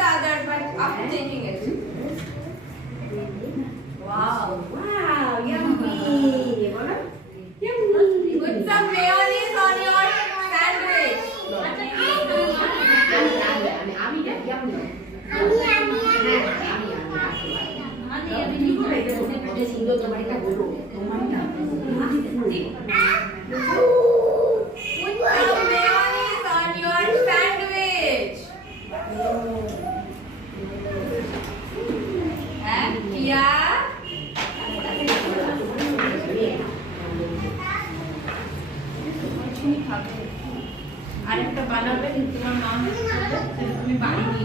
the other, but after taking it. Wow. Wow, yummy. Yummy. Put some mayonnaise on your sandwich. Put some mayonnaise on your sandwich. And Pia. আরেকটা বানাবে কিন্তু তোমার মা তুমি বাড়ি